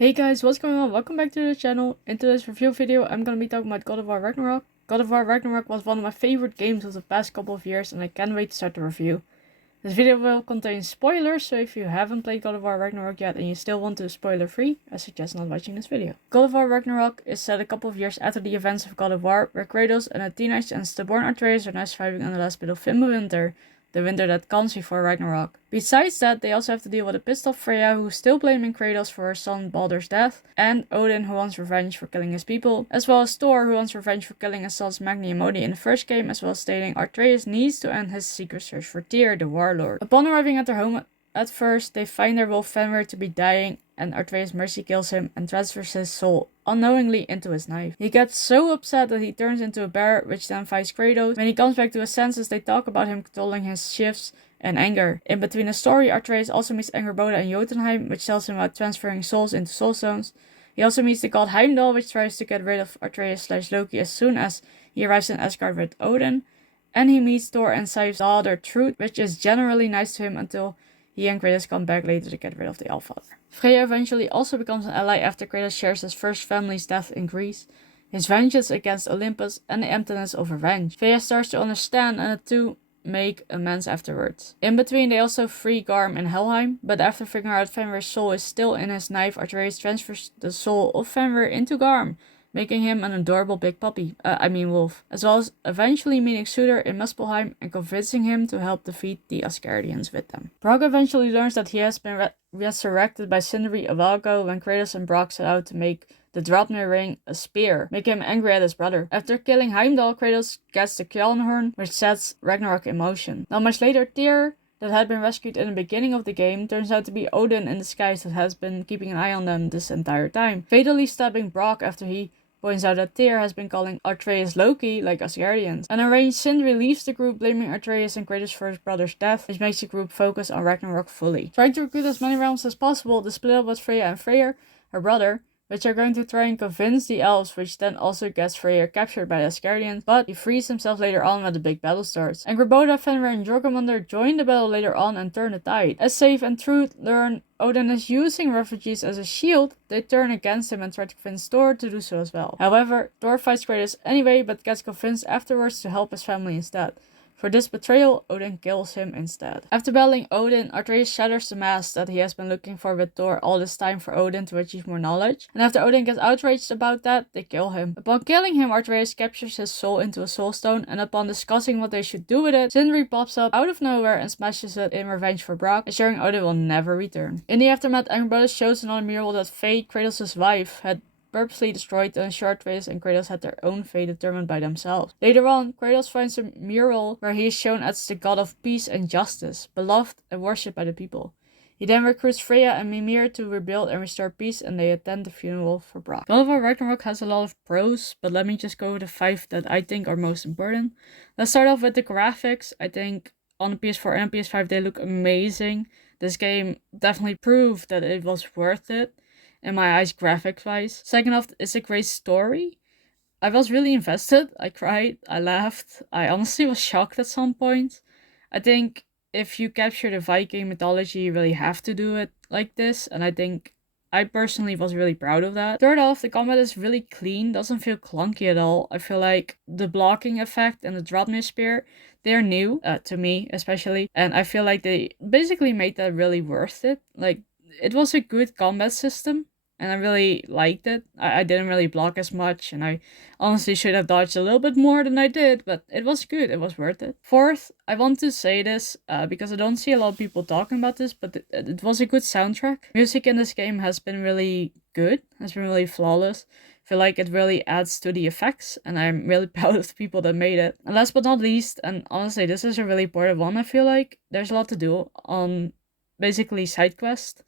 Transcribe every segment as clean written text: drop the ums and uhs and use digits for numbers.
Hey guys, what's going on? Welcome back to the channel. In today's review video, I'm gonna be talking about God of War Ragnarok. God of War Ragnarok was one of my favorite games of the past couple of years, and I can't wait to start the review. This video will contain spoilers, so if you haven't played God of War Ragnarok yet and you still want to spoiler free, I suggest not watching this video. God of War Ragnarok is set a couple of years after the events of God of War, where Kratos and a teenage and stubborn Atreus are now surviving on the last bit of Fimbulwinter, the winter that comes before Ragnarok. Besides that, they also have to deal with a pissed off Freya who's still blaming Kratos for her son Baldur's death, and Odin who wants revenge for killing his people, as well as Thor who wants revenge for killing his sons Magni and Modi in the first game, as well as stating Atreus needs to end his secret search for Tyr, the warlord. Upon arriving at their home, at first they find their wolf Fenrir to be dying, and Atreus mercy kills him and transfers his soul unknowingly into his knife. He gets so upset that he turns into a bear, which then fights Kratos. When he comes back to his senses, they talk about him controlling his shifts and anger. In between the story, Atreus also meets Angerboda in Jotunheim, which tells him about transferring souls into soul stones. He also meets the god Heimdall, which tries to get rid of Atreus/Loki as soon as he arrives in Asgard with Odin. And he meets Thor and Sife's daughter Truth, which is generally nice to him until he and Kratos come back later to get rid of the Allfather. Freya eventually also becomes an ally after Kratos shares his first family's death in Greece, his vengeance against Olympus, and the emptiness of revenge. Freya starts to understand, and the two make amends afterwards. In between, they also free Garm in Helheim, but after figuring out Fenrir's soul is still in his knife, Atreus transfers the soul of Fenrir into Garm, making him an adorable big puppy, wolf, as well as eventually meeting Surtur in Muspelheim and convincing him to help defeat the Asgardians with them. Brock eventually learns that he has been resurrected by Sindri a while ago when Kratos and Brock set out to make the Draupnir ring a spear, making him angry at his brother. After killing Heimdall, Kratos gets the Kjalnhorn, which sets Ragnarok in motion. Not much later, Tyr, that had been rescued in the beginning of the game, turns out to be Odin in disguise that has been keeping an eye on them this entire time, fatally stabbing Brock after he points out that Tyr has been calling Atreus Loki like Asgardians. An enraged Sindri leaves the group, blaming Atreus and Kratos for his brother's death, which makes the group focus on Ragnarok fully. Trying to recruit as many realms as possible, they split up with Freya and Freyr, her brother, which are going to try and convince the elves, which then also gets Freyr captured by the Asgardians, but he frees himself later on when the big battle starts. Angerboda, Fenrir, and Jormungandr join the battle later on and turn the tide. As Sif and Truth learn Odin is using refugees as a shield, they turn against him and try to convince Thor to do so as well. However, Thor fights Kratos anyway, but gets convinced afterwards to help his family instead. For this betrayal, Odin kills him instead. After battling Odin, Atreus shatters the mask that he has been looking for with Thor all this time for Odin to achieve more knowledge. And after Odin gets outraged about that, they kill him. Upon killing him, Atreus captures his soul into a soul stone, and upon discussing what they should do with it, Sindri pops up out of nowhere and smashes it in revenge for Brock, assuring Odin will never return. In the aftermath, Angerboda shows another mural that Fate, Kratos' wife, had purposely destroyed to ensure Atreus and Kratos had their own fate determined by themselves. Later on, Kratos finds a mural where he is shown as the god of peace and justice, beloved and worshipped by the people. He then recruits Freya and Mimir to rebuild and restore peace, and they attend the funeral for Brock. God of War Ragnarok has a lot of pros, but let me just go with the 5 that I think are most important. Let's start off with the graphics. I think on the PS4 and PS5 they look amazing. This game definitely proved that it was worth it in my eyes, graphics wise. Second off, it's a great story. I was really invested. I cried, I laughed, I honestly was shocked at some points. I think if you capture the Viking mythology, you really have to do it like this, and I think I personally was really proud of that. Third off, the combat is really clean, doesn't feel clunky at all. I feel like the blocking effect and the Draupnir spear, they're new, to me especially, and I feel like they basically made that really worth it. Like, it was a good combat system, and I really liked it. I didn't really block as much, and I honestly should have dodged a little bit more than I did, but it was good, it was worth it. Fourth, I want to say this, because I don't see a lot of people talking about this, but it was a good soundtrack. Music in this game has been really good, has been really flawless. I feel like it really adds to the effects, and I'm really proud of the people that made it. And last but not least, and honestly this is a really important one, I feel like, there's a lot to do on basically side quests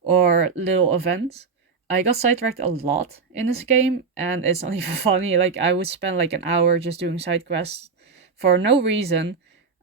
or little events. I got sidetracked a lot in this game, and it's not even funny. Like, I would spend like an hour just doing side quests for no reason.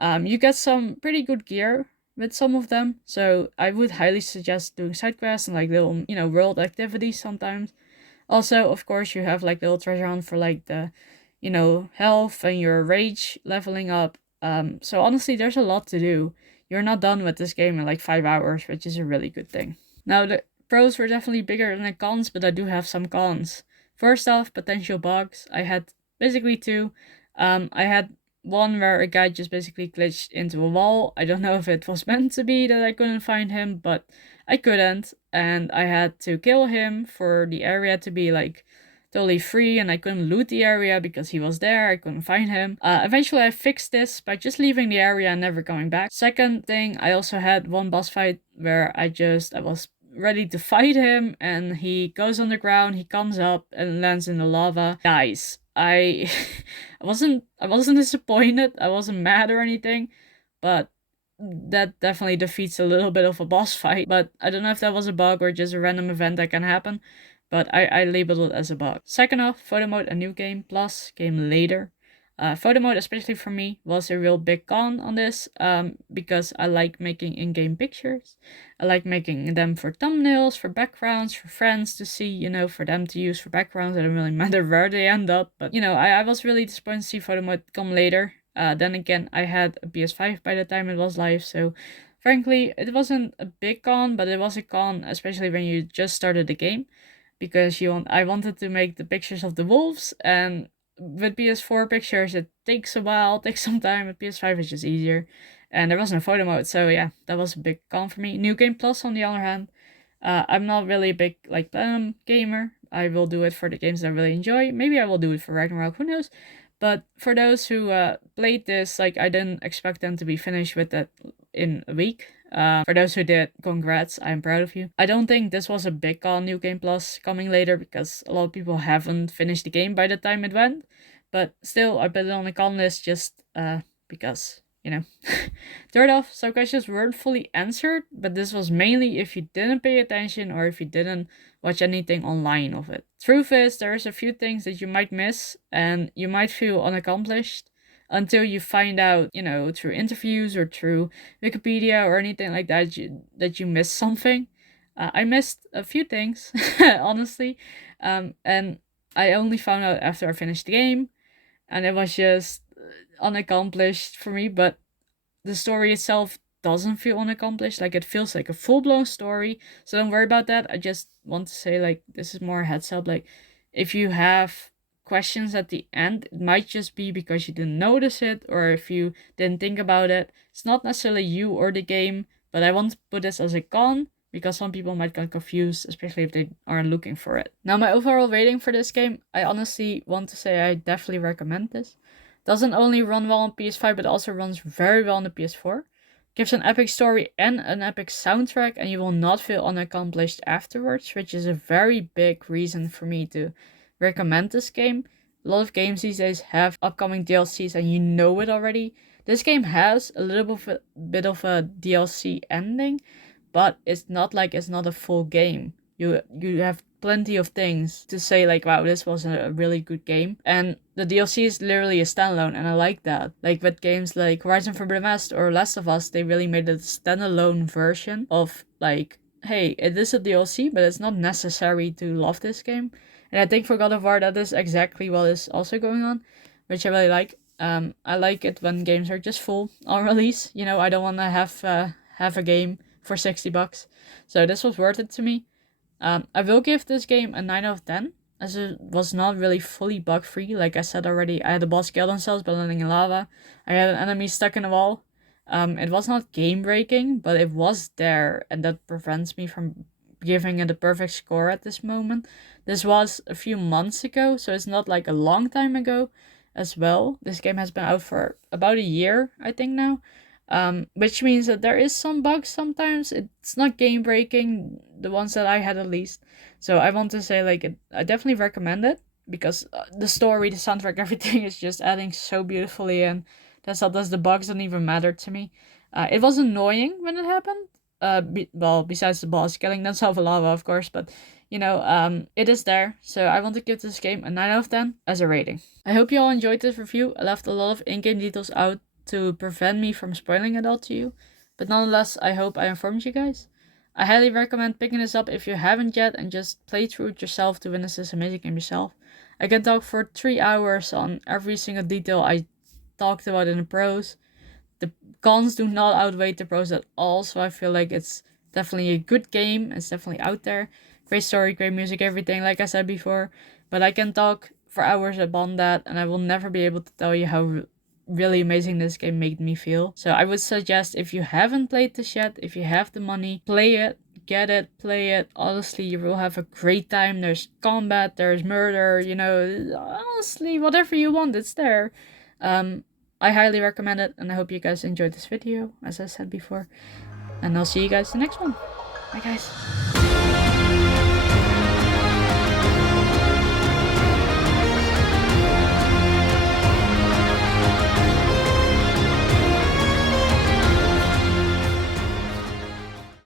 You get some pretty good gear with some of them, so I would highly suggest doing side quests and like little, world activities sometimes. Also, of course, you have like little treasure hunt for like the, health and your rage leveling up. So honestly, there's a lot to do. You're not done with this game in like 5 hours, which is a really good thing. Now, the pros were definitely bigger than the cons, but I do have some cons. First off, potential bugs. I had basically two. I had one where a guy just basically glitched into a wall. I don't know if it was meant to be that I couldn't find him, but I couldn't, and I had to kill him for the area to be like totally free, and I couldn't loot the area because he was there. I couldn't find him. Eventually I fixed this by just leaving the area and never coming back. Second thing, I also had one boss fight where I was ready to fight him, and he goes on the ground, he comes up and lands in the lava, dies. I I wasn't disappointed, I wasn't mad or anything, but that definitely defeats a little bit of a boss fight. But I don't know if that was a bug or just a random event that can happen, but I labeled it as a bug. Second off, photo mode, a new game plus came later. Photo mode, especially for me, was a real big con on this, because I like making in-game pictures. I like making them for thumbnails, for backgrounds, for friends to see, you know, for them to use for backgrounds. It doesn't really matter where they end up, but, you know, I was really disappointed to see photo mode come later. Then again, I had a PS5 by the time it was live, so frankly, it wasn't a big con, but it was a con, especially when you just started the game, because I wanted to make the pictures of the wolves, and with PS4 pictures, it takes a while, takes some time. With PS5, it's just easier. And there was no photo mode, so yeah, that was a big con for me. New Game Plus, on the other hand, I'm not really a big, like, Platinum gamer. I will do it for the games that I really enjoy. Maybe I will do it for Ragnarök, who knows? But for those who played this, like, I didn't expect them to be finished with that in a week. For those who did, congrats, I'm proud of you. I don't think this was a big con, New Game Plus coming later, because a lot of people haven't finished the game by the time it went. But still, I put it on the con list just because, you know. Third off, some questions weren't fully answered, but this was mainly if you didn't pay attention or if you didn't watch anything online of it. Truth is, there's a few things that you might miss, and you might feel unaccomplished until you find out, you know, through interviews or through Wikipedia or anything like that, that you missed something. I missed a few things, honestly, and I only found out after I finished the game, and it was just unaccomplished for me. But the story itself doesn't feel unaccomplished. Like, it feels like a full-blown story, so don't worry about that. I just want to say, like, this is more a heads up. Like, if you have questions at the end, it might just be because you didn't notice it, or if you didn't think about it. It's not necessarily you or the game, but I want to put this as a con, because some people might get confused, especially if they aren't looking for it. Now, my overall rating for this game, I honestly want to say I definitely recommend this. Doesn't only run well on PS5, but also runs very well on the PS4. Gives an epic story and an epic soundtrack, and you will not feel unaccomplished afterwards, which is a very big reason for me to recommend this game. A lot of games these days have upcoming DLCs and you know it already. This game has a little bit of a DLC ending, but it's not like it's not a full game. You have plenty of things to say, like, wow, this was a really good game. And the DLC is literally a standalone, and I like that. Like, with games like Horizon Forbidden West or Last of Us, they really made a standalone version of, like, hey, it is a DLC, but it's not necessary to love this game. And I think for God of War, that is exactly what is also going on, which I really like. I like it when games are just full on release. You know, I don't want to have a game for $60. So this was worth it to me. I will give this game a 9 out of 10, as it was not really fully bug free. Like I said already, I had a boss kill themselves by landing in lava. I had an enemy stuck in a wall. It was not game breaking, but it was there, and that prevents me from giving it a perfect score at this moment. This was a few months ago, so it's not like a long time ago as well. This game has been out for about a year, I think now. Which means that there is some bugs sometimes. It's not game breaking, the ones that I had at least. So I want to say, like, I definitely recommend it, because the story, the soundtrack, everything is just adding so beautifully, and that's how the bugs don't even matter to me. It was annoying when it happened. Besides the boss killing themselves in lava, of course, but you know, it is there. So I want to give this game a 9 out of 10 as a rating. I hope you all enjoyed this review. I left a lot of in-game details out to prevent me from spoiling it all to you, but nonetheless, I hope I informed you guys. I highly recommend picking this up if you haven't yet, and just play through it yourself to witness this amazing game yourself. I can talk for 3 hours on every single detail I talked about in the pros. The cons do not outweigh the pros at all, so I feel like it's definitely a good game. It's definitely out there. Great story, great music, everything, like I said before. But I can talk for hours upon that, and I will never be able to tell you how really amazing this game made me feel. So I would suggest, if you haven't played this yet, if you have the money, play it. Get it, play it. Honestly, you will have a great time. There's combat, there's murder, you know, honestly, whatever you want, it's there. I highly recommend it, and I hope you guys enjoyed this video, as I said before. And I'll see you guys in the next one. Bye, guys.